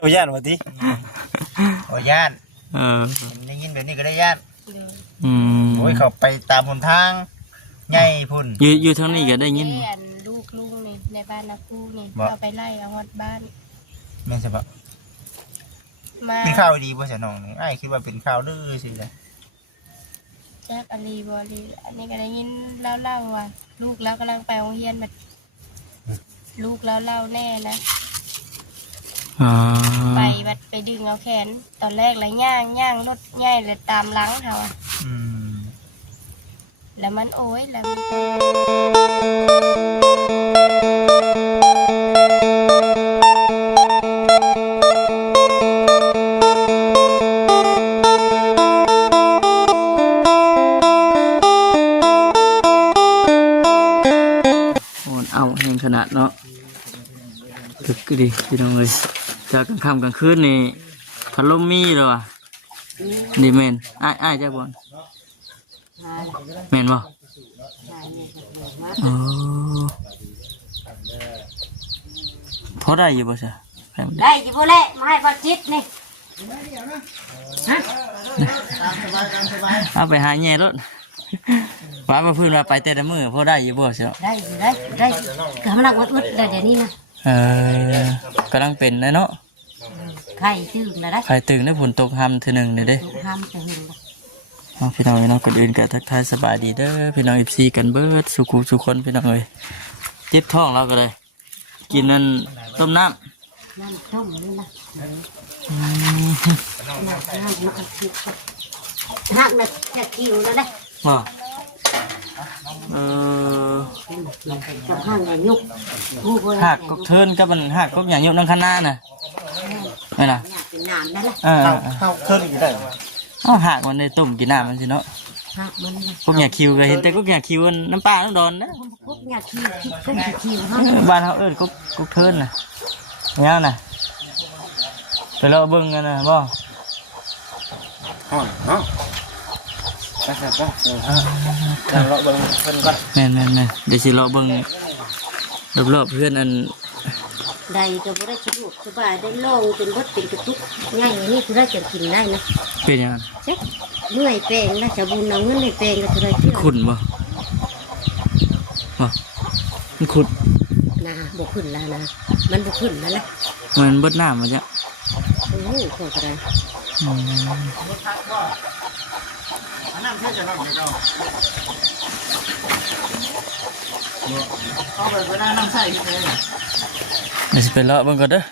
โอ้ย่านว่าติโอ้ย่านได้ยินแบบนี้ก็ได้ย่านโอ้ยเขาไปตามหนทางใหญ่พุ่นอยู่ทางนี้ก็ได้ยินลูกลุงนี่ในบ้านนักกู้นี่เอาไปไล่เอาฮอดบ้านแม่นใช่ปะเป็นข้าวดีบ่ใช่น้องนี่ไอ้คิดว่าเป็นข้าวดื้อสิเลยแจ๊กอลีบอลีอันนี้ก็ได้ยินเล่าว่าลูกแล้วกำลังไปโรงเรียนแบบลูกแล้วเล่าแน่นะไปบัดไปดึงเอาแขนตอนแรกเลยย่างรถใหญ่เลยตามหลังเขาแล้วมันโอ้ยแล้วเอาแห่งขนาดเนาะถึกดีพี่น้องเลยจากกลางค่ำกลางคืนนี่พัดลมมีเลยว่ะดีเมนอ้ายจ้าบอลเมนบ่พอได้อยู่บ่ใช่ได้อยู่บ่แหละมาให้พัดจิตนี่เอาไปหาแง่รถว่ามาพื้นว่าไปแต่ละมือพอได้อยู่บ่ใช่ได้กำลังอุดๆเดี๋ยวนี้นะกำลังเป็นเลยเนาะไข่ตึงนะได้ไข่ตึงได้ฝนตกห้ำทีหนึ่งเด้ห้ำจะหนึ่งพี่น้องเนาะก่อนอื่นก็ทักทายสบายดีเด้อพี่น้อง14กันเบิดสุคนพี่น้องเลยเจ็บท้องเราก็เลยกินนั่นต้มน้ำต้มนี่นะหักนะแค่คิวแล้วได้หักก็เทินก็มันหักก็อย่างยุนั่งข้างหน้าน่ะไม่ล่ะเข้าเทินอยู่ได้หักมันในต้มกินน้ำมันสิเนาะพวกหยาคิวก็เห็นแต่พวกหยาคิวน้ำปลาต้องโดนนะพวกหยาคิวบ้านเขาก็เทินน่ะเนี่ยน่ะไปรอเบิ้งกันนะบ่เราเบิ่งเพิ่นก่อนแม่นเดี๋ยวสิเราเบิ่งรอบๆเพื่อนอันใดก็บ่ได้สะดวกสบายได้ลองเป็นบดเป็นกระตุกง่ายนี่คือได้จะกินได้นะเป็นยังไงเมื่อยแปลงนะจะบุญเอาเงินให้แปลงก็จะได้ขุ่นบ่มันขุ่นนะบ่ขึ้นแล้วนะมันบ่ขึ้นแล้วนะมันเบิดน้ำมันจะโอ้โหขออะไรน้ำเท่าจะน้องเจ้าเอาไปเวลาน้ำใส่ที่ไหนเดี๋ยวสิไปเลาะเบิ่งก่อนเด้อ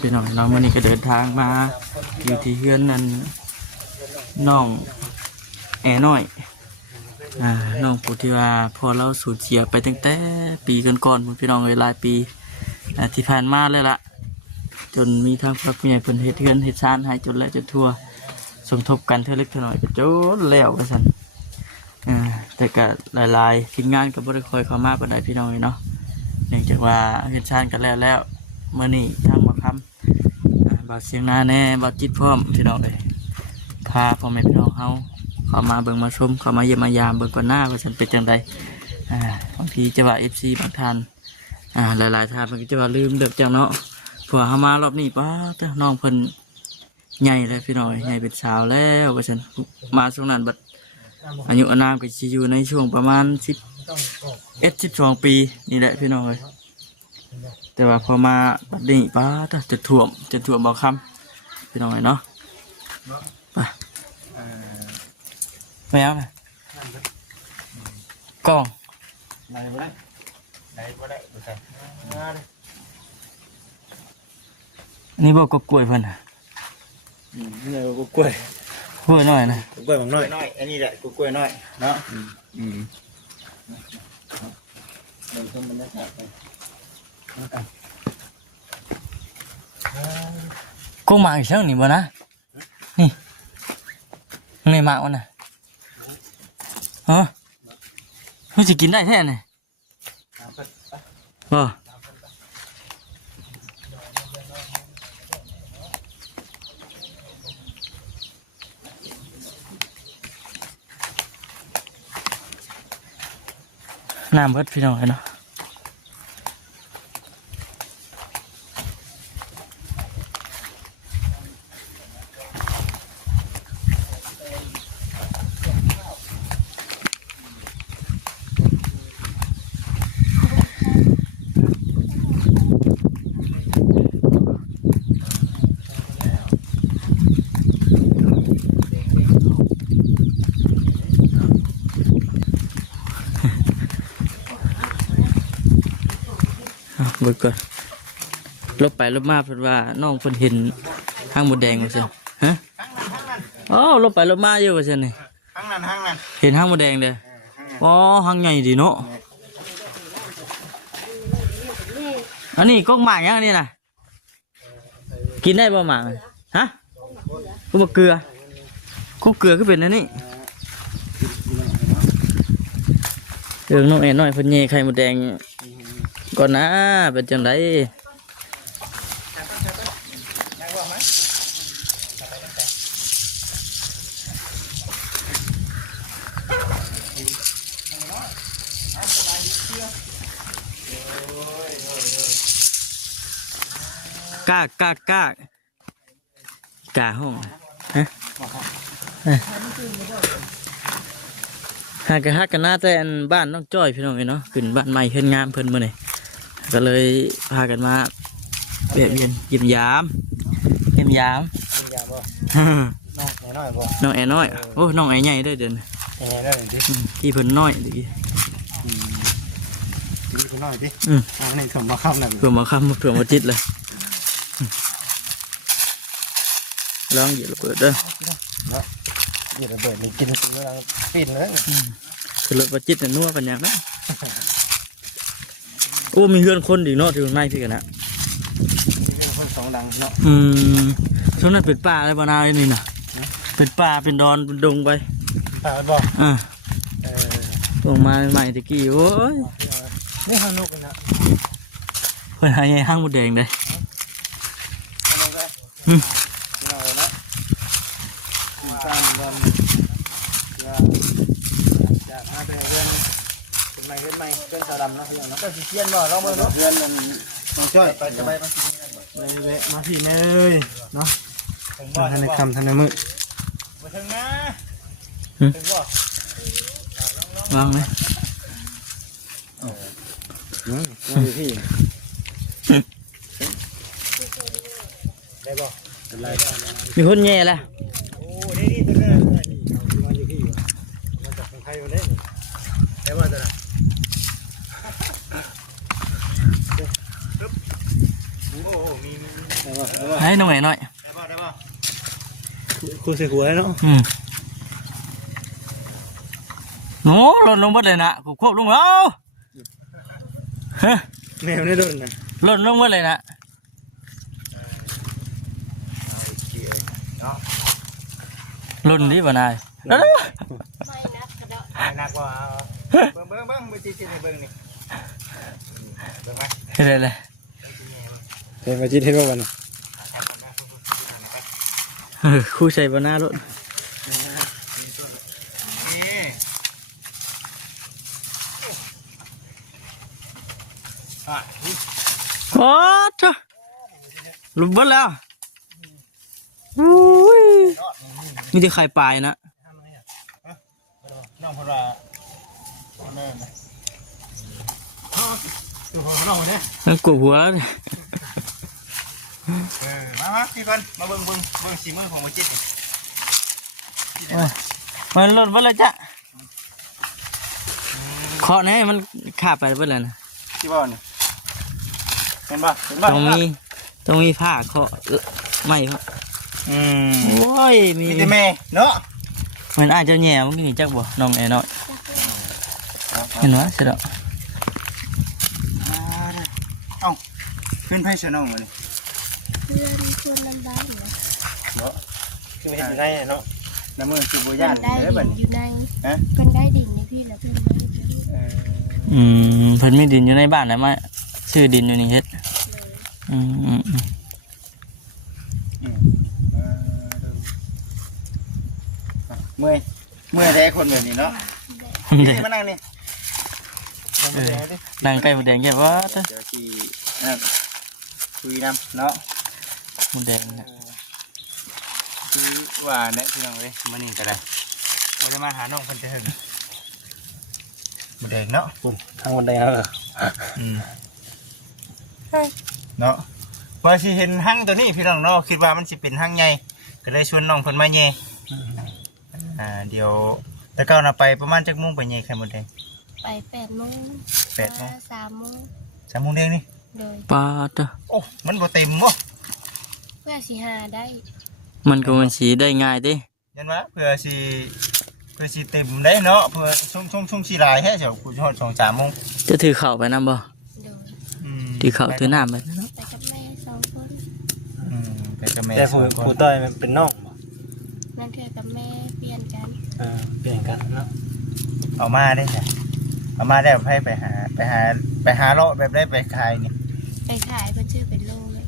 พี่น้องวันนี้ก็เดินทางมาอยู่ที่เฮือนนั่นน้องแอน้อยน้องปุถิวาพอเราสูญเสียไปตั้งแต่ปีก่อนๆพี่น้องหลายปีที่ผ่านมาเลยล่ะจนมีทางพระผู้ใหญ่เพิ่นเฮ็ดเฮือนเฮ็ดซ่านให้จนแล้วจนทั่วสมทบกันเท่าเล็กเท่าน้อยก็จนแล้วว่าซั่นแต่ก็หลายๆทีมงานก็บ่ได้คอยเข้ามาปานใดพี่น้องเนาะเนื่องจากว่าเฮ็ดซ่านกันแล้วมื้อนี้ทางบ่คำบ่เสียงนาแน่บ่จิตพร้อมพี่น้องเอ้ยพาพ่อแม่พี่น้องเฮาเข้ามาเบิ่งมาชมเข้ามาเยี่ยมมายามเบิ่งก่อนหน้าว่าฉันเป็นจังไดบางทีจะว่า FC บางท่านหลายๆท่านมันก็จะว่าลืมเด็กจังเนาะผัวเฮามารอบนี้ป้าแต่น้องเพิ่นใหญ่แล้วพี่น้อยใหญ่เป็นสาวแล้วว่าฉันมาช่วงนั้นบัดอายุอานามก็สิอยู่ในช่วงประมาณ12 ปีนี่แหละพี่น้องเอ้ยแต่ว่าพอมาบัดนี้ป้าจะท่วมบ่คำพี่น้องเอ้ยเนาะไปไม่เอานะกล้องนี่บอกกล้วยเพิ่นนะนี่กล้วยกล้วยน้อยนะกล้วยบางน้อยอันนี้แหละกล้วยน้อยเนาะกุ้งหมากอีกเช่นนี่บ่นะนี่หมากวะนะมันจะกินได้แท้เนี่ย น้ำเพิ่นพี่น้องเนาะเบิกก่อนลบไปลบมาเพิ่นว่าน้องเพิ่นเห็นห้างหมดแดงว่าซั่นฮะอ๋อลบไปลบมาอยู่ว่าซั่นนี่ ห้างนั้น เห็นห้างหมดแดงเด้ออ๋อห้างใหญ่ดีเนาะอันนี้ก๊กหมากยังอันนี้น่ะกินได้บ่หมากฮะกูบ่เกลือกูเกลือคือเป็นอันนี้น้องแอนน้อยเพิ่นแย่ไข่หมดแดงก่อนนะเป็นจังไดกาห้องฮะหากกันหน้าแต่บ้านน้องจ้อยพี่น้องเนาะขึ้นบ้านใหม่เฮ็ดงามเพิ่นมื้อนี้ก็เลยพากันมาเบียดเบียนเยี่ยมยามน้องแอน้อยโอ้น้องแอใหญ่ได้เดินที่เพิ่นน้อยดินี่คุณน้อยดินี่ถั่วมะขามน่ะ เผื่อมาค่ำเผื่อมาจิตเลยลองเหยียบระเบิดเด้อ เหยียบระเบิดนี่กินกำลังปีนเลย คือรถมาจิตนัวกันอย่างนั้นโอ้มีเฮือนคนอีกเนาะที่ข้างในพี่กันนะ เป็นคนสองดังเนาะช่วงนั้นเป็นป่าอะไรบ้านาเลยนี่นะเป็นป่าเป็นดอนเป็นดงไป ป่าบอกลงมาใหม่ตะกี้โอ้ย นี่ห้างนกนะ เพิ่นหายห้างหมดแดงเลยจากมาเป็นเดือนเป็นใหม่เป็นสาวดำนะพี่น้องก็สีเทียนบ่เราเบิ่งเดือนนั้นน้องจ้อยไปจะไปมาที่นี่เลยมาที่นี่เลยเนาะท่านในคำท่านในมือมาถึงนะถึงบ่วางไหมพี่ได้บ่เป็นไรได้มีคนแย่แล้วโอ้นี่ตัวนี้มาอยู่ที่มาจากไทยมาได้ได้บ่ตัวน่ะโอ้มีให้น้องแหน่หน่อยได้บ่คุณเสียหัวเนาะโน้หล่นลงบัดเลยนะควบลงแล้วแมวได้โดนนะหล่นลงบัดเลยนะหล่นดิบ่นายไม่นักกระโดดไม่นักว่าเบิ่งไปจีนเบิ่งนี่เบิ่งไหมเฮ็ดอะไรเป็นมาจีนเฮ็ดบ่วันคู่ใส่บ่หน้ารถโอ้ท่าลุกเบิ้ลแล้วมีแต่ไข่ปลายนะน้องพระแม่นะดูหัวน้องมาเนี่ยนั่งกบหัวมาพี่ก่อนมาเบิ่งสีมือของมาจิตมันหล่นเบิ้ลแล้วจ้ะเคาะให้มันขาดไปเบิ้ลแล้วนะที่บ้านนี่เห็นป่ะต้องมีผ้าเคาะไม่ครับโอ้ยมีแต่แม่เนาะมันอาจจะแย่มันนี่จักบ่น้องแอน้อยเห็นไหมเสร็จแล้วเอ้าขึ้นไพ่ชนองมาเลยเพื่อนชวนลำบากเนาะขึ้นไปอยู่ในเนาะน้ำมือคือโบย่านได้ดินอยู่ในเพิ่นได้ดินนี่พี่แล้วเพิ่นเพิ่นมีดินอยู่ในบ้านแล้วมาชื่อดินอยู่นี่เฮ็ดเมื่อยแท้คนแบบนี้เนาะนี่มานั่งนี่ นั่งใกล้หมูแดงแค่ว่าเด้อ เดี๋ยวที่นั่นคุยน้ำเนาะ หมูแดงนะ คือว่าเนี่ยพี่น้องเอ้ยมานี่กันเลยเราจะมาหาน้องคนจะหึงมาแดงเนาะทางวันแดงเหรอเนาะว่าสิเห็นหั่งตัวนี้พี่น้องเนาะคิดว่ามันสิเป็นหั่งใหญ่ก็เลยชวนน้องเพิ่นมาแย่เดี๋ยวแต่เก้าน่ะไปประมาณจักโมงไปแย่ไข่มดแดง ไป8 โมง 8 โมง 3 โมง 3 โมงแดงนี่ โดย ปลาเด้อ โอ้มันบ่เต็มบ่ เพื่อสิหาได้ มันก็มันสีได้ง่ายเด้ ยันว่าเพื่อสิเต็มได้เนาะเพื่อช่วงสิหลายแท้เจ้ากูฮอด2-3 โมง จะถือข้าวไปนำบ่ โดย ถือข้าวถือน้ำไปเนาะ ไปกับแม่2 คน ไปกับแม่ แต่ สองคน ผู้ต้อยมันเป็นน้องบ่ นั่นเธอกับแม่เปลี่ยนกัน เปลี่ยนกันเนาะ เอามาได้จ้ะเอามาได้ให้ไปหาเลาะแบบได้ไปขายนี่ ไปขายเพิ่นชื่อเป็นโลเลย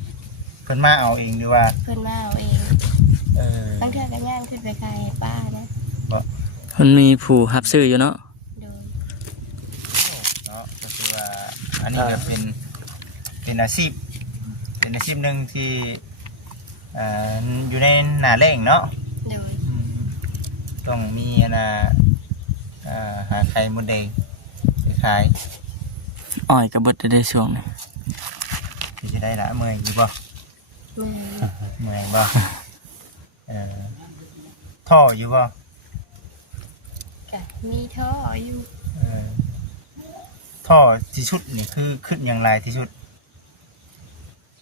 เพิ่นมาเอาเองดีว่า เพิ่นมาเอาเอง ตั้งเธอกับย่างขึ้นไปขายให้ป้านะ มันมีผู้รับซื้ออยู่เนาะ โดย เนาะก็คือว่าอันนี้ก็เป็นอาชีพหนึ่งที่อยู่ในหน้าแรงเนาะ โดย ต้องมีหาไข่มดแดงไปขาย อ้อยก็เบิดได้ช่วงนี้ ที่จะได้ละเมื่อยอยู่บ่ มือ เมื่อยบ่ท่ออยู่บ่ กะมีท่ออยู่ ท่อที่ชุดนี่คือขึ้นอย่างไรที่ชุด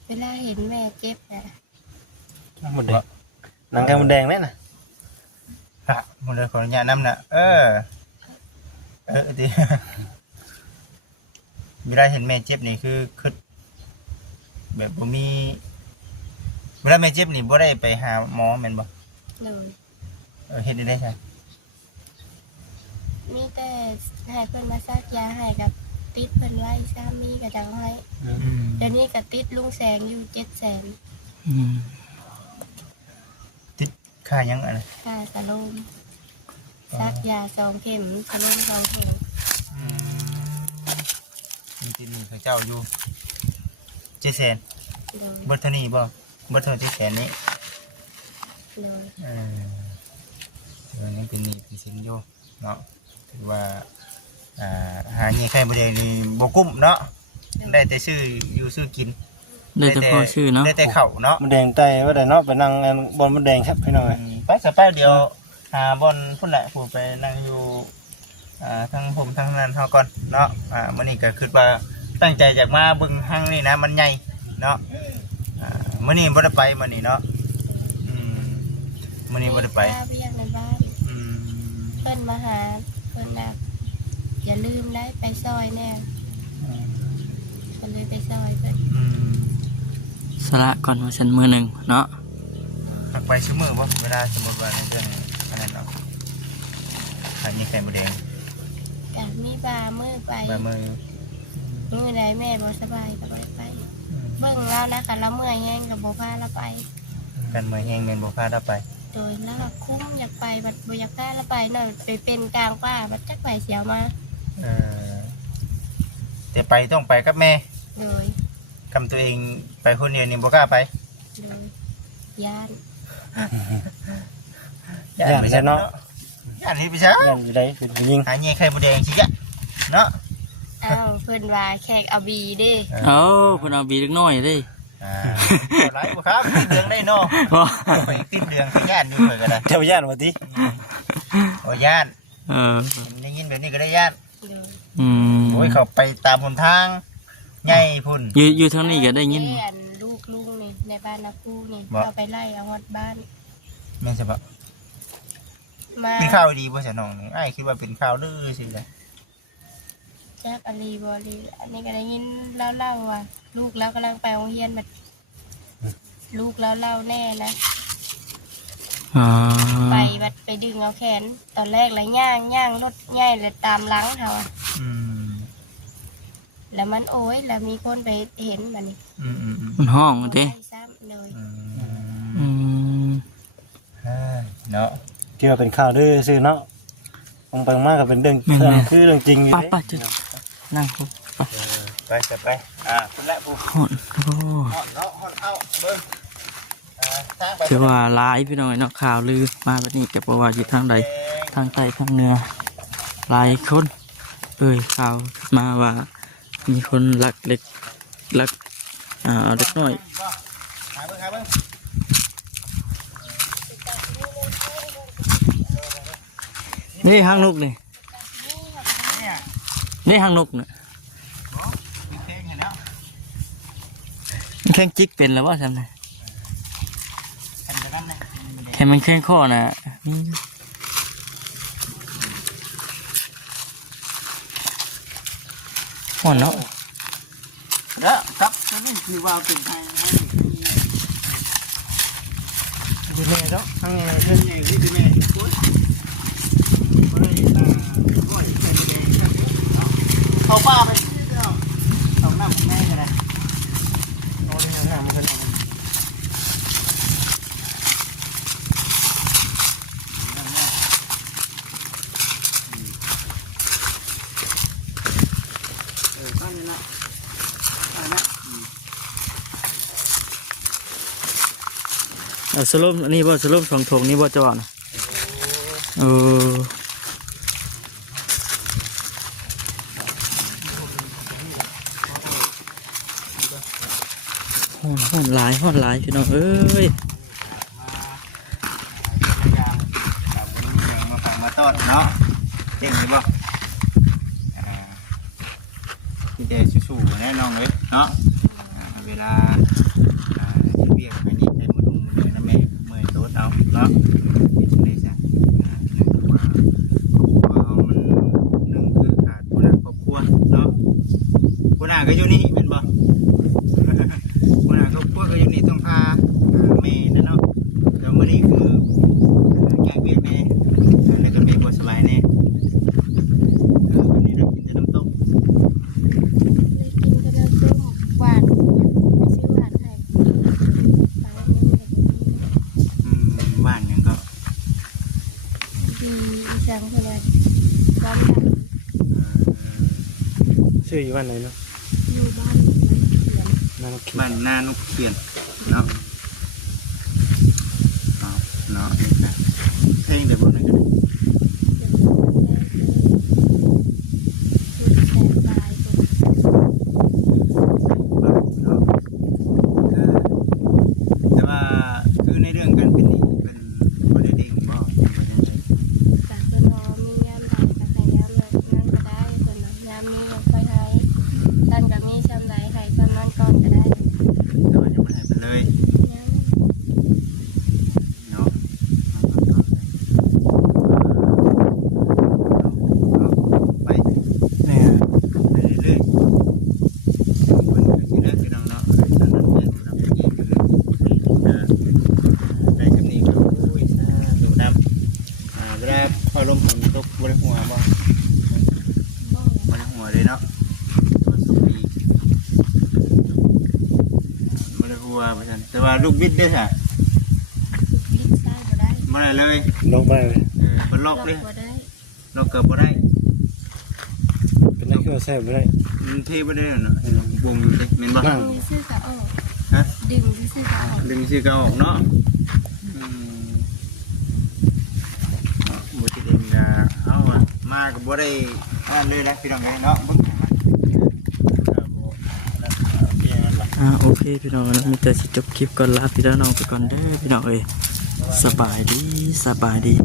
เวลาเห็นแม่เจ็บนะ หมดแดงหนังไก่หมดแดงแน่น่ะ อะมันเลยขออนุญาตนำนะดี เวลาเห็นแม่เจ็บนี่คือขึ้นแบบบ่มีเวลาแม่เจ็บนี่บ่ได้ไปหาหมอแม่นบ่ โดย เฮ็ดได้ใช่ มีแต่ให้เพิ่นมาซักยาให้กับติดเพิ่นไว้สามีก็จังให้เดี๋ยวนี้ก็ติดลุงแสงอยู่700,000 อืม ติดค่ายังอะไร ค่าสะโลมซักยา2 เข็มสะโลม2 เข็ม มีติดหนี้เขาเจ้าอยู่700,000 โดย เบิดเท่านี้บ่เบิดเท่า700,000นี้ โดย เรื่องนี้เป็นหนี้เป็นสินอยู่เนาะถือว่าหาเงี้ยไข่บ่ได้นี่บ่กุ้มเนาะได้แต่ซื้ออยู่ซื้อกิน ได้แต่พอชื่อเนาะ ได้แต่ข้าวเนาะ หมดแดงไตว่าได้เนาะไปนั่งบนหมดแดงครับพี่น้องเอ้ย ไปสักแป๊บเดียวหาบอลพุ่นแหละผู้ไปนั่งอยู่ทั้งผมทั้งนั้นเฮาก่อนเนาะมื้อนี้ก็คิดว่าตั้งใจอยากมาเบิ่งห้างนี่นะมันใหญ่เนาะมื้อนี้บ่ได้ไปมื้อนี้เนาะมื้อนี้บ่ได้ไป ป้าเวียงในบ้าน เพิ่นมาหาเพิ่นน่ะอย่าลืมได้ไปซอยแน่เพิ่นเลยไปซอยเพิ่น สละก่อนว่าฉันมือหนึ่งเนาะ หักไปชั่วโมงบ่เวลาสมมุติว่าในเรื่องอันนั้นเนาะหาเงี้ยไข่บ่แดง กะมีบามือไป มามือ มือใดแม่บ่สบายก็บ่ได้ไปเบิ่งแล้วนะคันละเมื่อยแห้งก็บ่พาเราไป กันมือแห้งแม่นบ่พาเราไป โดยแล้วก็คุ้มอยากไปบัดบ่อยากพาเราไปน่ะไปเป็นกลางป่าบัดจักไปเสียวมา แต่ไปต้องไปกับแม่ โดย คำตัวเองไปคนเดียวนี่บ่กล้าไป โดยย่าน ย่านไปซะเนาะย่านนี่ไปซะ ย่านอยู่ได้คือยิง หาเงี้ยไข่บ่แดงสิจ้ะเนาะ อ้าวเพิ่นว่าแขกเอาบีเด้ เอาเพิ่นเอาบีเล็กน้อยเด้ หลายบ่ครับติดเดืองได้เนาะไปติดเดืองไปย่านอยู่เพิ่นก็ได้ เจ้าย่านว่าติ โอ้ย่าน เออ ได้ยินแบบนี้ก็ได้ย่าน โดย อืม โอ้ยเขาไปตามหนทางใหญ่พุ่น อยู่ทางนี้ก็ได้ยิน แม่นลูกลุงนี่ในบ้านนาปูนี่ บ่ เอาไปไล่เอาฮอดบ้าน แม่นสิบ่ มา เป็นข่าวดีบ่ซะน้องนี่อ้ายคิดว่าเป็นข่าวลือสิแหละ จากอลีบอลีอันนี้ก็ได้ยินเล่าว่า ลูกแล้วกำลังไปโรงเรียนแบบลูกแล้วเล่าแน่นะ อ๋อ ไปบัดไปดึงเอาแขน ตอนแรกเลยย่างรถใหญ่เลยตามหลังเขาอะ อืม แล้วมันโอ้ยแล้วมีคนไปเห็นมันนี่ อืม มันห้องเด้ ไล่ซ้ำเลย อืม เนาะ ที่ว่าเป็นข่าวดื้อซื่อเนาะองไปมากก็เป็นเรื่องคือเรื่องจริงอยู่ ป้า เด้ ป้าจะ นั่งไป ไปคุณละผู้ ห่อนโอ้ ฮอดเนาะฮอดเอาเบิ่งทางไป ถือว่าหลายพี่น้อยเนาะข่าวลือมาแบบนี้แต่ว่าอยู่ทางใดทางใต้ทางเหนือหลายคนข่าวมาว่ามีคนลักเล็กลักเล็กน้อย หาเบิ่งนี่หางนกนี่ เนี่ย นี่หางนกเนี่ย มีเพลงเห็นแล้ว แข้งจิกเป็นแล้วว่าทำไง อันเดียวกันนะ แค่มันแข้งข้อน่ะห่อนเนาะ เด้อครับนี่คือว่าเป็นไทยดีแม่เนาะทางนี้เพิ่นใหญ่ดีแม่โอ้ยเขาป้าไปเอาน้ำแม่กันนะโอ้ยน้ำมันเพิ่นตั้งนี่นะสรุปอันนี้บ่สรุป2 ถุงนี้บ่จะว่านะห่อนหลายพี่น้องเอ้ย มาตอดเนาะเก่งเลยบ่ที่เด็กสู้ๆแน่นอนเลยเนาะเวลาที่เบียกไปนี่ใครมาดูมือนะแม่เมื่อยโต๊ดเอาเนาะที่ไหนจ้ะมันหนึ่งคือขาดผู้นำครอบครัวเนาะผู้นำก็อยู่นี่เป็นบ่ผู้นำครอบครัวก็อยู่นี่ต้องพาแม่นะเนาะเดี๋ยวมื้อนี้คือแกงเบียกแม่แล้วก็แม่บ่สบายแน่วันนี้เรากินแต่น้ำตก เลยกินกระเดาต้มหวานไปซื้อหวานให้ไปแล้วมันก็ บ้านยังก็ ดีจังเลยบ้านดัง ชื่ออยู่บ้านไหนเนาะ อยู่บ้านมันเขียน นางเขีย บ้าน นนานุกเขียนเนาะเนาะเพลงเดี๋ยวบอกหน่อยกัน แต่ว่าคือในเรื่องการเป็นนี่เป็นประเด็นเองบ่ จากคนรอมีงานดังกับใครงานเลยงานก็ได้คนงานมีก็ค่อยให้ดันกับมีชำไรให้ชำนั้นก่อนก็ได้ แต่ว่ายังไม่ให้ไปเลย ยัง เนาะไป เนี่ย ไปเรื่อยๆคนก็สิเลิกพี่น้องเนาะฉะนั้นแม่เราไปยิงกันเลยได้คำนี้ก็อุ้ยดูน้ำเวลาพอลมฝนตกบริหัวบ่ บ้อง บริหัวเลยเนาะตัวสุปีบริหัวไปฉันแต่ว่าลูกบิดได้ค่ะ ลิกไส้ก็ได้ มาได้เลย ลงไปเลย มันล็อกเลย ก็ได้ ล็อกเกือบบ่ได้ เป็นนักเที่ยวแซ่บไม่ได้ มันเทบ่ได้เนาะวงอยู่ดิแม่นบ่ นั่ง ดึงซื้อขาออก ฮะ ดึงซื้อขาออก ดึงชื่อก็ออกเนาะบ่ติดเองก็เอาอะมาก็บ่ได้อันเลยแหละพี่น้องเอ้ยเนาะเบิ่งโอเคพี่น้องนะมีแต่สิจบคลิปก่อนลาพี่น้องไปก่อนเด้อพี่น้องเอ้ยสบายดี